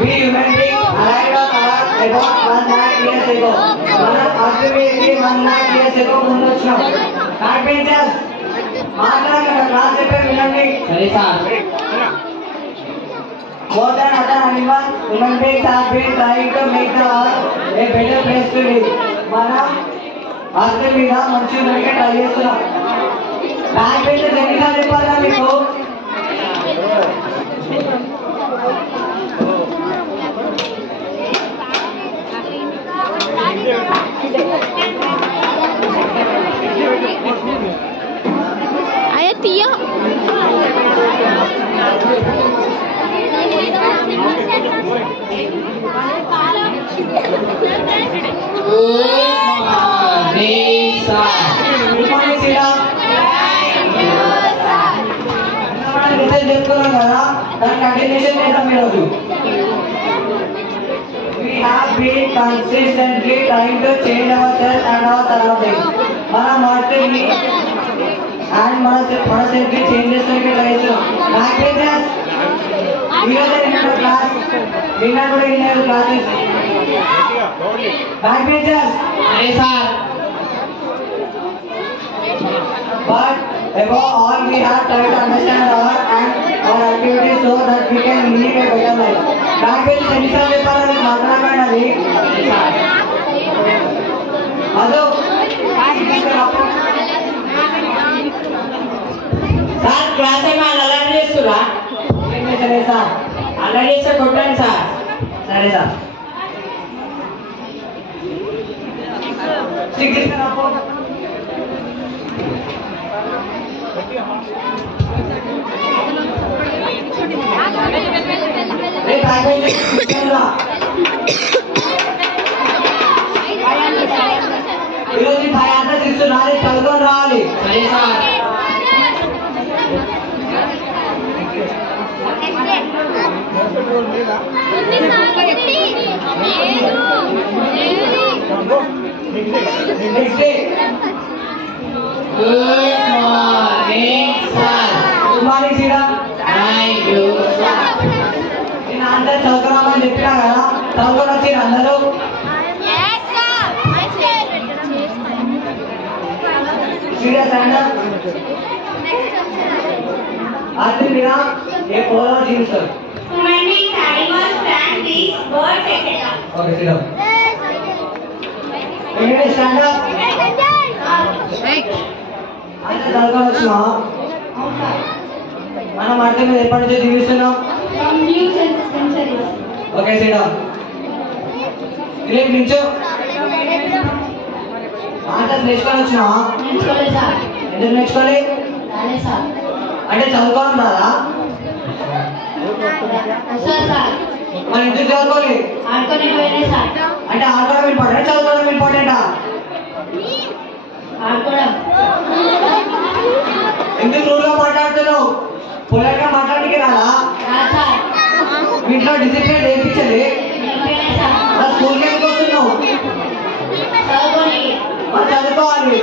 We human beings arrived on Earth about 1 lakh years ago. మనం అర్థమేంటి 1 lakh years ago ముందు వచ్చాం. Carpenters మాట్లాడక class చెప్పే వినండి. సరే sir. More than other animals, human beings have been trying to make the earth a better place to live. మనం అర్థ మీద మంచి ఉండడానికి ట్రై చేస్తున్నాం. కార్పెంటర్స్ ఎన్నిసార్లు చెప్పాలా మీకు? Ayo Tia. We have been consistently trying to change ourselves and our surroundings. మన మార్కెట్ని and మన సెల్ఫ్ని చేంజ్ చేసుకోవడానికి ట్రై చేస్తున్నాం. ప్యాకేజెస్ ఈరోజు ఎన్నో క్లాస్ నిన్న కూడా ఎన్నో క్లాసెస్ ప్యాకేజెస్ అరే sir. But above all, we have tried to understand our and our activities so that we can live a better life. Language ఎన్నిసార్లు చెప్పాలని మాట్లాడకండి. హలో సార్, క్లాస్ ఏమైనా అలర్ట్ చేస్తురా? సరే సార్, అలర్ట్ చేస్తే కొట్టండి సార్. సరే sir. ఈరోజు భయ అంతా తీసుకురాలి, చదువుకొని రావాలి. సరే సార్. నేను అందరూ చదువుకున్నామని చెప్పినా కదా, చదువుకొని వచ్చి అందరూ సీరియస్ అయినా అర్థం మీద ఏ పోలో జీవిస్తారు. ఓకే సిద్ధం. Stand up. అంత చదువుకొని వచ్చినా మనం అర్థం మీద ఎప్పటి నుంచి జీవిస్తున్నాం? ఓకే సిద్ధం. రేపు నుంచో ఆన్సర్స్ నేర్చుకొని వచ్చినా? ఎందుకు నేర్చుకోవాలి? అంటే చదువుకోవడం రాదా? మనం ఎందుకు చదువుకోవాలి? అంటే ఆడుకోవడం ఇంపార్టెంట్, చదువుకోవడం ఇంపార్టెంటా? ఎందుకు రూల్గా మాట్లాడుతున్నావు? పొలైట్గా మాట్లాడడానికి రాదా? ఇంట్లో డిసిప్లిన్ నేర్పించండి. స్కూల్కి ఎందుకు వస్తున్నావు? చదువుకోవాలి.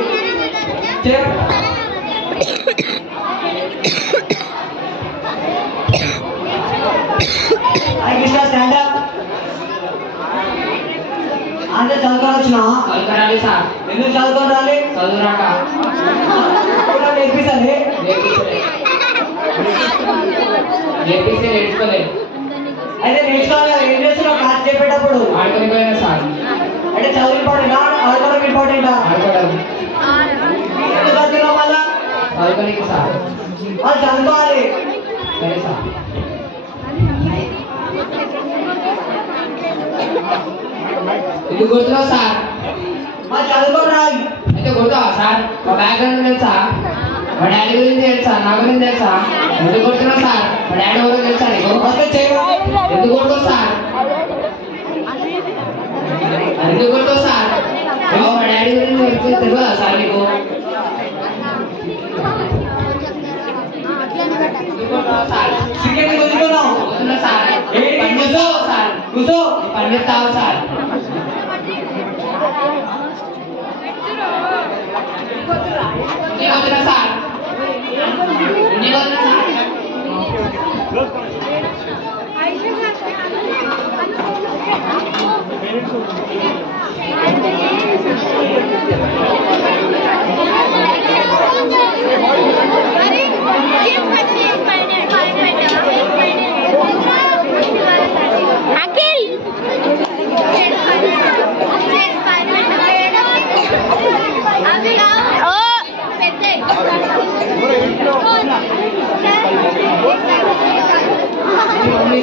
అంటే చదువుకొని వచ్చినా? చదువుకోరాలి సార్. ఎందుకు చదువుకొని రాలి? చదువురాక నేర్పిస్తుంది. నేర్చుకోలేదు. అయితే నేర్చుకోవాలి. ఏం చేస్తున్నావు క్లాస్ చెప్పేటప్పుడు? ఆడుకొని పోయినా సార్. అంటే చదువు ఇంపార్టెంటా, ఆడుకోవడం ఇంపార్టెంటా? ఆడుకోవడం. మళ్ళా చదువుకోనికి సార్. చదువుకోవాలి. సరే సార్. ఇది గుర్తున్నా సార్? చదువుకోరాలి. అయితే గుర్తువా సార్? మా బ్యాక్గ్రౌండ్ తెలుసా? మా డాడీ గురించి తెలుసా? నా గురించి తెలుసా? ఎందుకు గుర్తున్నా సార్? మా డాడీ గురించి తెలుసా నీకు? ఎందుకు కొడతావు సార్? ఎందుకు కొడతావు సార్? మా డాడీ గురించి తెలియదా సార్ మీకు? పండిస్తావు సార్. సార్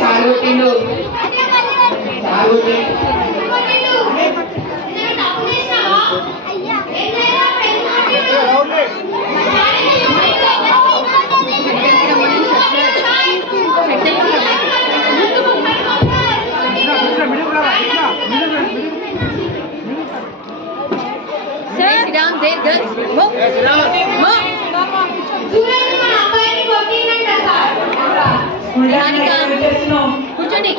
సాగుతుండు సాగుతుంది. కూర్చోండి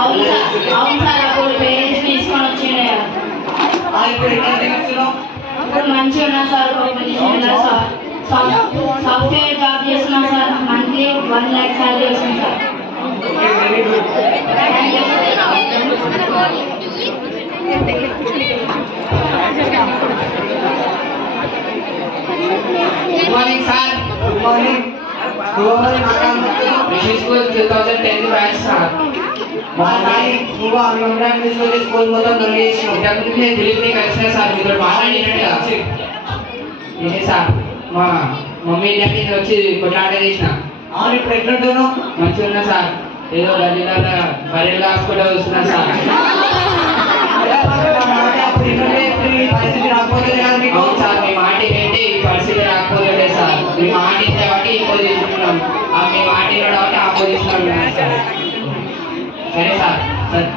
అవును సార్ అప్పుడు పేరెంట్స్ తీసుకొని వచ్చిండే ఇప్పుడు ఎక్కడ దిగుతున్నావు? ఇప్పుడు మంచిగా ఉన్నా సార్ ఒక పొజిషన్ ఉన్నా సార్ సాఫ్ట్వేర్ జాబ్ చేస్తున్నా సార్ మంత్లీ 1 lakh సాలరీ వస్తుంది sir very good. Good morning sir. Good morning. Rishi school 2010 batch sir. మా నాయి నువ్వు అంగన్వాడీ స్కూల్ మొత్తం దొరికేసినావు. ఇంతకుముందు నేను దిలీప్ని కలిసిన సార్ మీతో మాట్లాడినట్టుగా ఇదే సార్ మా మమ్మీ డాడీ వచ్చి కొట్లాట చేసిన. అవును ఇప్పుడు ఎట్లుంటున్నావు? మంచిగా ఉన్నా సార్. ఏదో గల్లీలలో బర్రెలు హాస్పిటల్ వస్తున్నా సార్. అప్పుడు ఇంటర్వ్యూ ఇప్పుడు ఈ పరిస్థితి రాకపోతే కదా మీకు? అవును సార్, మీ మాట ఏంటి ఈ పరిస్థితి రాకపోతే సార్. మీ మాట ఇస్తే కాబట్టి ఈ పొజిషన్ ఉన్నాం. మీ మాట ఇవ్వడం కాబట్టి ఆ పొజిషన్ ఉన్నాం సార్. సరే సార్. సరే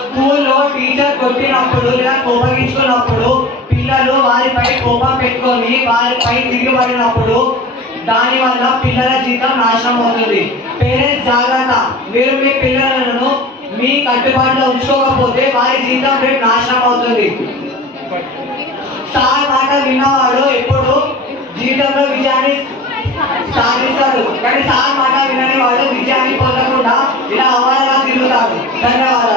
స్కూల్లో టీచర్ కొట్టినప్పుడు లేదా కోపగించుకున్నప్పుడు పిల్లలు వారిపై కోపం పెట్టుకొని వారిపై తిరిగిపడినప్పుడు దానివల్ల పిల్లల జీవితం నాశనం అవుతుంది. పేరెంట్స్ జాగ్రత్త. మీరు మీ పిల్లలను మీ కట్టుబాటులో ఉంచుకోకపోతే వారి జీవితం రేపు నాశనం అవుతుంది. సార్ మాట విన్నవాడు ఎప్పుడు జీవితంలో విజయాన్ని సాధిస్తాడు, కానీ సార్ మాట వినని వాడు విజయాన్ని పొందకుండా ఇలా అవార్డుగా తిరుగుతాడు. ధన్యవాదాలు.